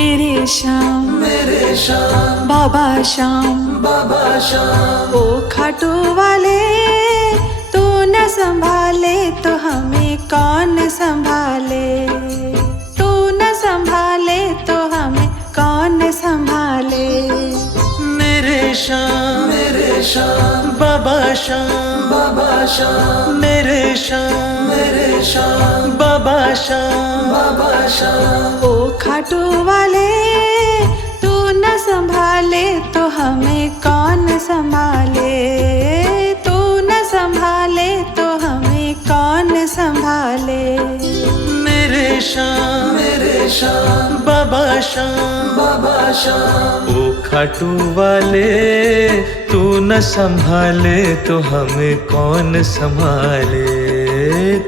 मेरे श्याम बाबा श्याम ओ खाटू वाले, तू न संभाले तो हमें कौन संभाले। तू न संभाले तो हमें कौन संभाले। मेरे श्याम बाबा श्याम मेरे श्याम बाबा श्याम ओ खाटू वाले, तू न संभाले तो हमें कौन संभाले। तू न संभाले तो हमें कौन संभाले। मेरे श्याम बाबा श्याम ओ खाटू वाले, तू न संभाले तो हमें कौन संभाले।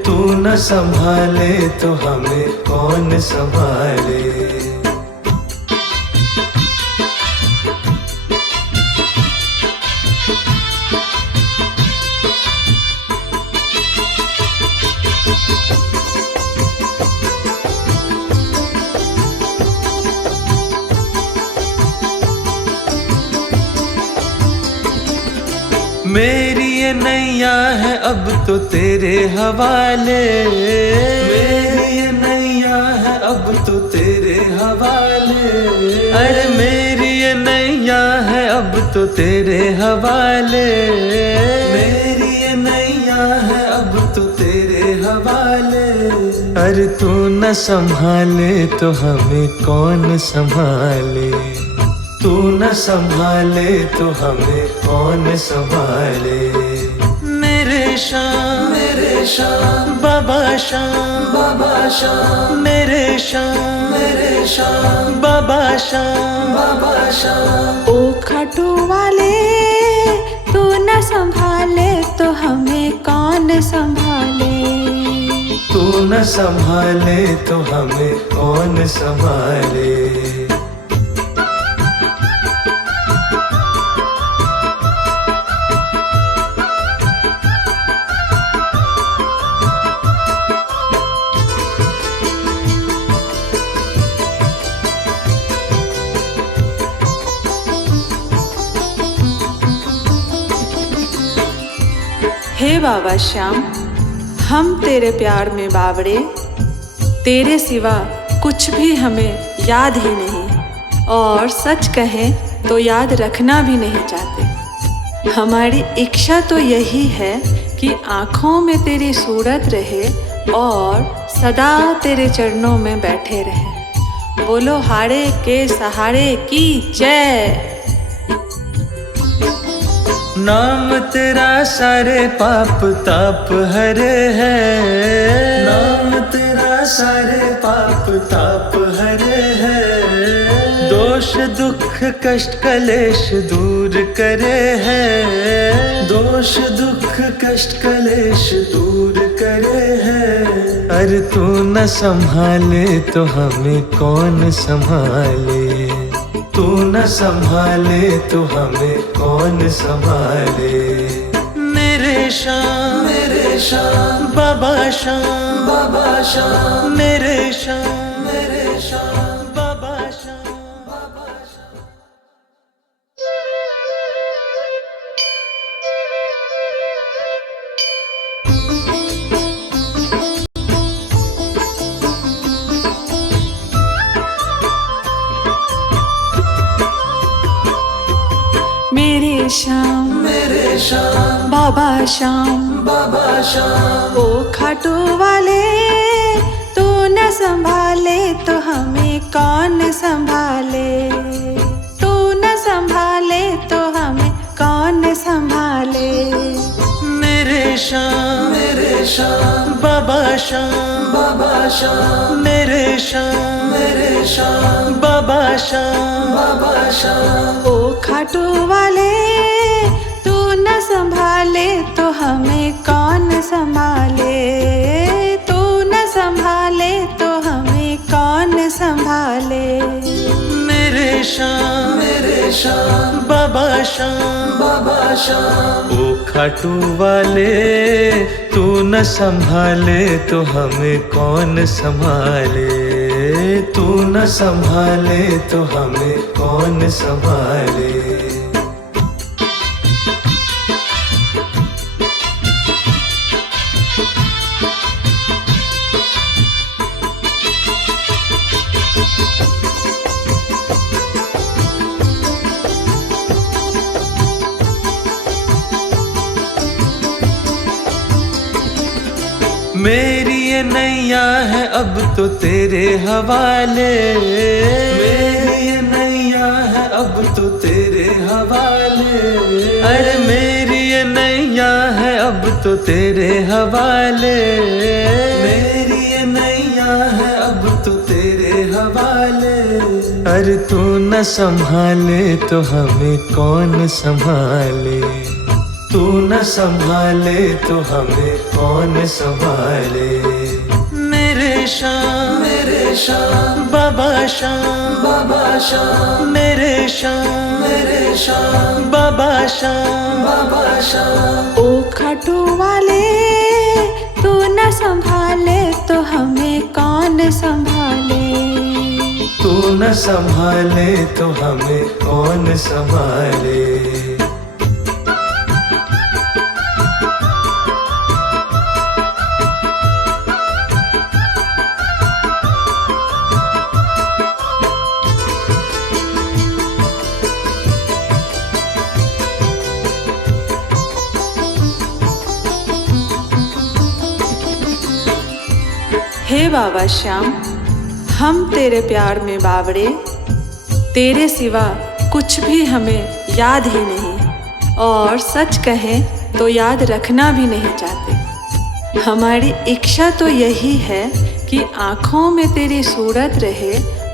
तू न संभाले तो हमें कौन संभाले। मेरी ये नैया है अब तो तेरे हवाले। मेरी ये नैया है अब तो तेरे हवाले। अरे मेरी ये नैया है अब तो तेरे हवाले। मेरी ये नैया है अब तो तेरे हवाले। अरे तू न संभाले तो हमें कौन संभाले। तू न संभाले तो हमें कौन संभाले। मेरे श्याम बाबा श्याम मेरे श्याम बाबा श्याम ओ खाटू वाले, तू न संभाले तो हमें कौन संभाले। तू न संभाले तो हमें कौन संभाले। हे बाबा श्याम, हम तेरे प्यार में बावड़े, तेरे सिवा कुछ भी हमें याद ही नहीं, और सच कहें तो याद रखना भी नहीं चाहते। हमारी इच्छा तो यही है कि आँखों में तेरी सूरत रहे और सदा तेरे चरणों में बैठे रहे। बोलो हारे के सहारे की जय। नाम तेरा सारे पाप ताप हरे है। नाम तेरा सारे पाप ताप हरे है। दोष दुख कष्ट कलेश दूर करे है। दोष दुख कष्ट कलेश दूर करे है। अरे तू न संभाले तो हमें कौन संभाले। तू न संभाले तो हमें कौन संभाले। मेरे श्याम बाबा श्याम मेरे श्याम बाबा श्याम। मेरे श्याम बाबा श्याम ओ खाटू वाले, तू न संभाले तो हमें कौन संभाले। तू न संभाले तो हमें कौन संभाले। मेरे श्याम बाबा श्याम मेरे श्याम बाबा श्याम ओ खाटू वाले, तू न संभाले तो हमें कौन संभाले। तू न संभाले तो हमें कौन संभाले। मेरे श्याम बाबा श्याम ओ खाटू वाले, तू न संभाले तो हमें कौन संभाले। तू न संभाले तो हमें कौन संभाले। मेरी ये नैया है अब तो तेरे हवाले, मेरी ये नैया है अब तो तेरे हवाले। अरे मेरी ये नैया है अब तो तेरे हवाले, मेरी ये नैया है अब तो तेरे हवाले। अरे तू न संभाले तो हमें कौन संभाले, तू न संभाले तो हमें कौन संभाले। मेरे शाम बाबा शाम मेरे शाम बाबा शाम। ओ खाटू वाले तू न संभाले तो हमें कौन संभाले। तू न संभाले तो हमें कौन संभाले। हे बाबा श्याम, हम तेरे प्यार में बावड़े, तेरे सिवा कुछ भी हमें याद ही नहीं, और सच कहें तो याद रखना भी नहीं चाहते। हमारी इच्छा तो यही है कि आँखों में तेरी सूरत रहे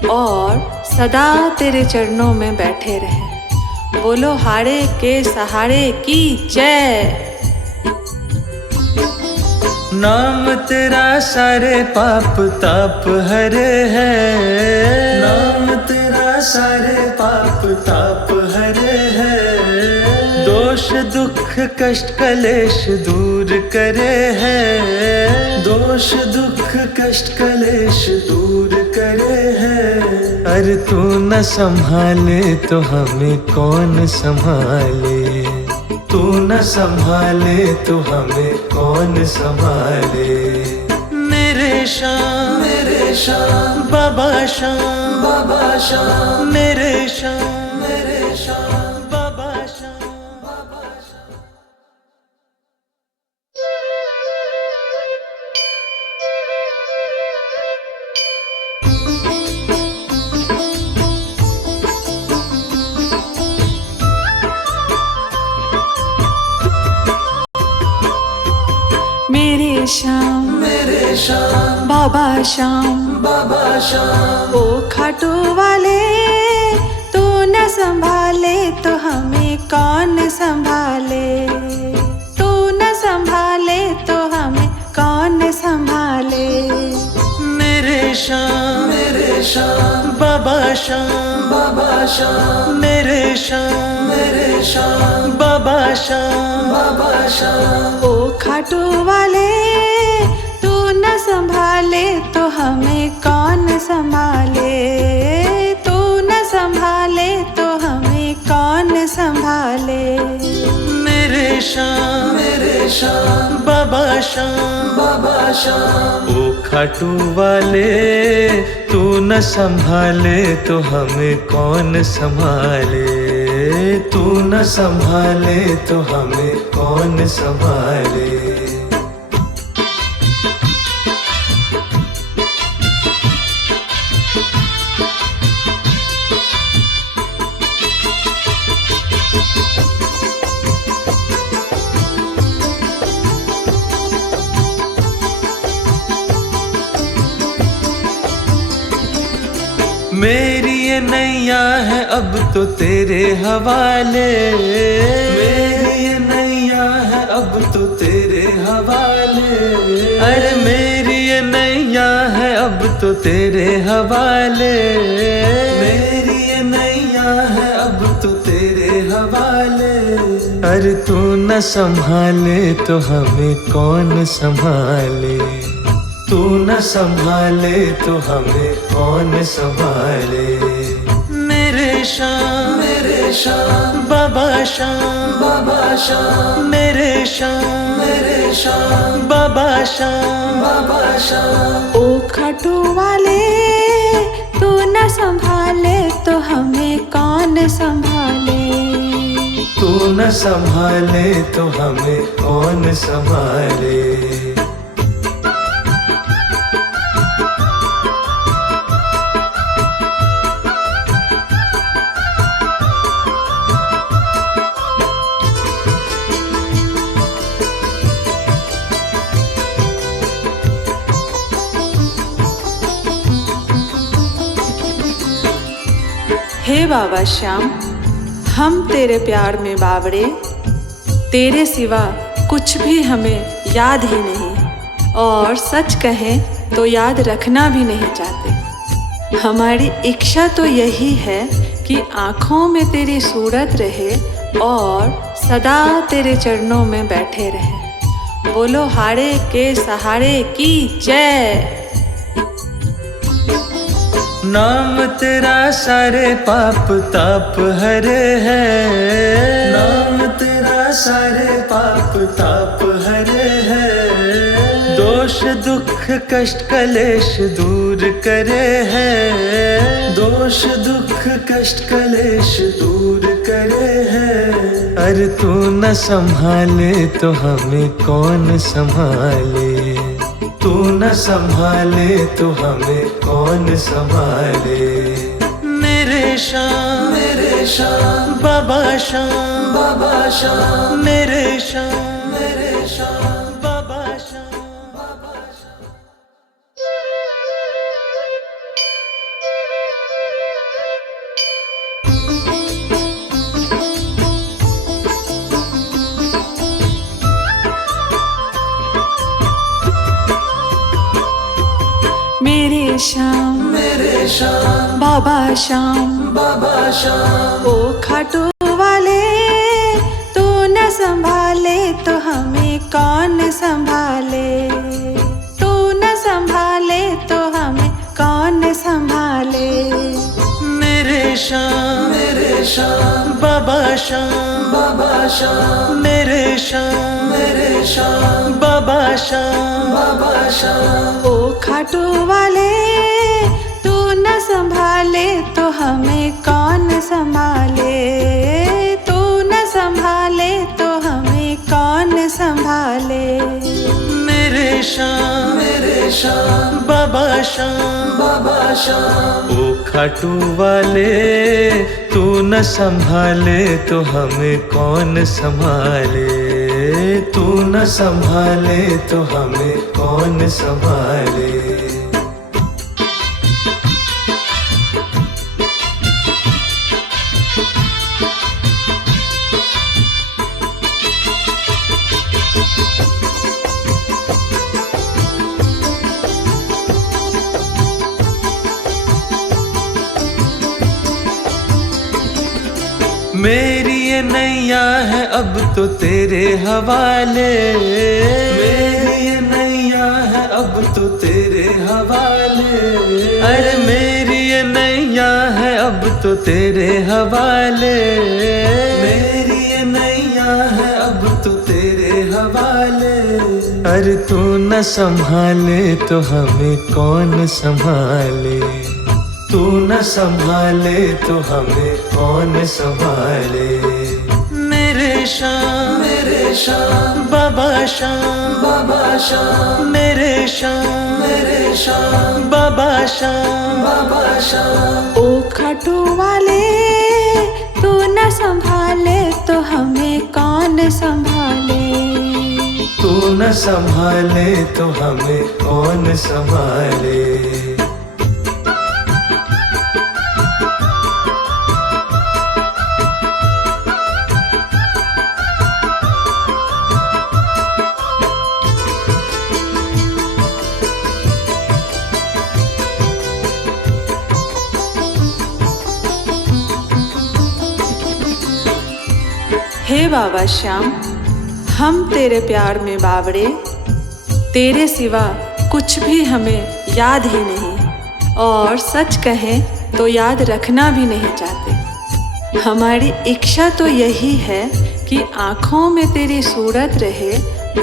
और सदा तेरे चरणों में बैठे रहे। बोलो हारे के सहारे की जय। नाम तेरा सारे पाप ताप हरे है, नाम तेरा सारे पाप ताप हरे है। दोष दुख कष्ट कलेश दूर करे है, दोष दुख कष्ट कलेश दूर करे है। अरे तू न संभाले तो हमें कौन संभाले, तू न संभाले तो हमें कौन संभाले। मेरे शाम बाबा शाम मेरे शाम बाबा शाम। मेरे शाम बाबा शाम। ओ खाटू वाले तू न संभाले तो हमें कौन संभाले। तू न संभाले तो हमें कौन संभाले। मेरे शाम बाबा शाम मेरे शाम बाबा शाम। ओ खाटू वाले तू न संभाले तो हमें कौन संभाले। तू न संभाले तो हमें कौन संभाले। मेरे शाम बाबा शाम। ओ खाटू वाले तू न संभाले तो हमें कौन संभाले। तू न संभाले तो हमें कौन संभाले। मेरी ये नैया है अब तो तेरे हवाले, मेरी ये नैया है अब तो तेरे हवाले। अरे मेरी ये नैया है अब तो तेरे हवाले, मेरी ये नैया है अब तो तेरे हवाले। अरे तू न संभाले तो हमें कौन संभाले। तू न संभाले तो हमें कौन संभाले। मेरे शाम बाबा शाम मेरे शाम बाबा शाम। ओ खाटू वाले तू न संभाले तो हमें कौन संभाले। तू न संभाले तो हमें कौन संभाले। हे बाबा श्याम, हम तेरे प्यार में बावड़े, तेरे सिवा कुछ भी हमें याद ही नहीं, और सच कहें तो याद रखना भी नहीं चाहते। हमारी इच्छा तो यही है कि आँखों में तेरी सूरत रहे और सदा तेरे चरणों में बैठे रहे। बोलो हारे के सहारे की जय। नाम तेरा सारे पाप ताप हरे है। नाम तेरा सारे पाप ताप हरे है। दोष दुख कष्ट कलेश दूर करे है। दोष दुख कष्ट कलेश दूर करे है। अरे तू न संभाले तो हमें कौन संभाले। तू न संभाले तो हमें कौन संभाले। मेरे शाम बाबा शाम मेरे शाम बाबा शाम। मेरे शाम बाबा शाम। ओ खाटू वाले तू न संभाले तो हमें कौन संभाले। तू न संभाले तो हमें कौन संभाले। मेरे शाम बाबा शाम मेरे शाम बाबा शाम। ओ खाटू वाले तू न संभाले तो हमें कौन संभाले। तू न संभाले तो हमें कौन संभाले। मेरे शाम बाबा शाम। ओ खाटू वाले तू न संभाले तो हमें कौन संभाले। तू न संभाले तो हमें कौन संभाले। मेरी ये नैया है अब तो तेरे हवाले। मेरी ये नैया है अब तो तेरे हवाले। अरे मेरी ये नैया है अब तो तेरे हवाले। मेरी ये नैया है अब तो तेरे हवाले। अरे तू न संभाले तो हमें कौन संभाले। तू न संभाले तो हमें कौन संभाले। मेरे शाम बाबा शाम मेरे शाम बाबा शाम। ओ खाटू वाले तू न संभाले तो हमें कौन संभाले। तू न संभाले तो हमें कौन संभाले। हे बाबा श्याम, हम तेरे प्यार में बावड़े, तेरे सिवा कुछ भी हमें याद ही नहीं, और सच कहें तो याद रखना भी नहीं चाहते। हमारी इच्छा तो यही है कि आँखों में तेरी सूरत रहे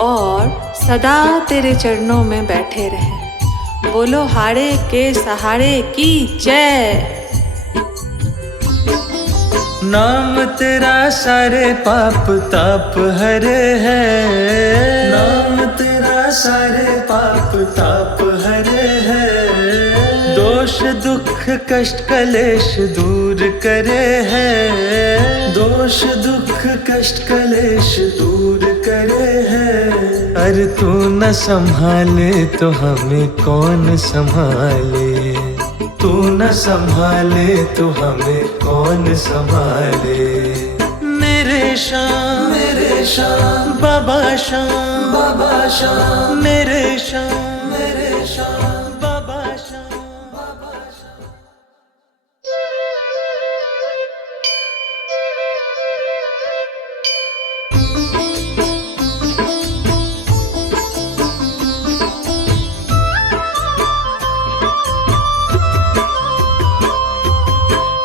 और सदा तेरे चरणों में बैठे रहे। बोलो हारे के सहारे की जय। नाम तेरा सारे पाप ताप हरे है, नाम तेरा सारे पाप ताप हरे है। दोष दुख कष्ट कलेश दूर करे है, दोष दुख कष्ट कलेश दूर करे है। अरे तू न संभाले तो हमें कौन संभाले, तू न संभाले तो हमें कौन संभाले। मेरे शाम बाबा शाम, बाबा शाम मेरे शाम, मेरे शाम बाबा शाम, बाबा शाम।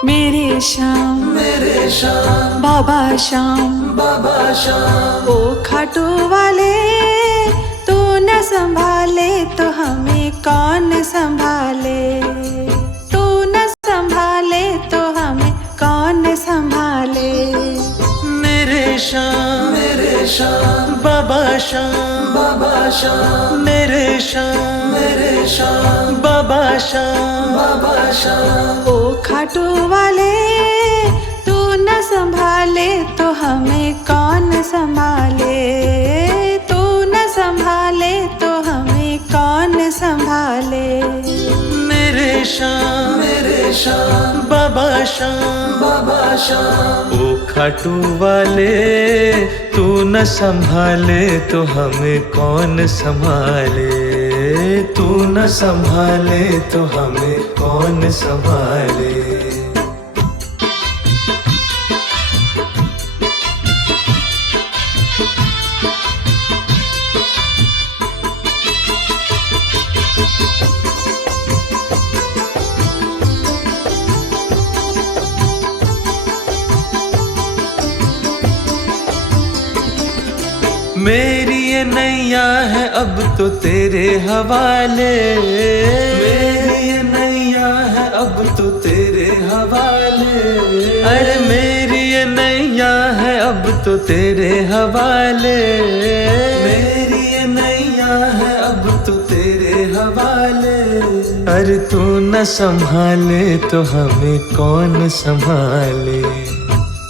मेरे शाम बाबा शाम, बाबा शाम। ओ खाटू वाले तू न संभाले तो हमें कौन संभाले, तू न संभाले तो हमें कौन संभाले। मेरे शाम बाबा शाम, बाबा शाम मेरे शाम बाबा शाम, बाबा शाम। ओ खाटू वाले तू न संभाले तो हमें कौन संभाले, तू न संभाले तो हमें कौन संभाले। मेरे शाम बाबा शाम, बाबा शाम। ओ खाटू वाले तू न संभाले तो हमें कौन संभाले, तू न संभाले तो हमें कौन संभाले। मेरी ये नैया है अब तो तेरे हवाले, मेरी ये नैया है अब तो तेरे हवाले। अरे मेरी ये नैया है अब तो तेरे हवाले, मेरी ये नैया है अब तो तेरे हवाले। अरे तू न संभाले तो हमें कौन संभाले,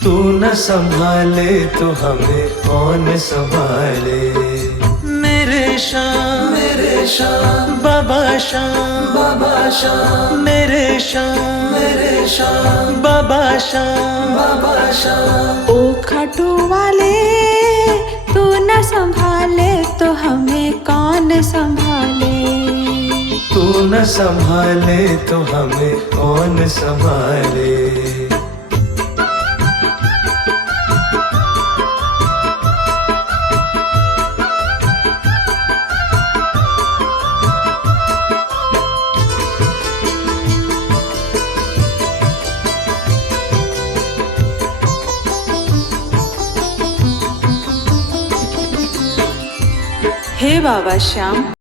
तू न संभाले तो हमें कौन संभाले। मेरे शाम बाबा शाम, बाबा शाम मेरे शाम बाबा शाम, बाबा शाम। ओ खाटू वाले तू न संभाले तो हमें कौन संभाले, तू न संभाले तो हमें कौन संभाले। हे बाबा श्याम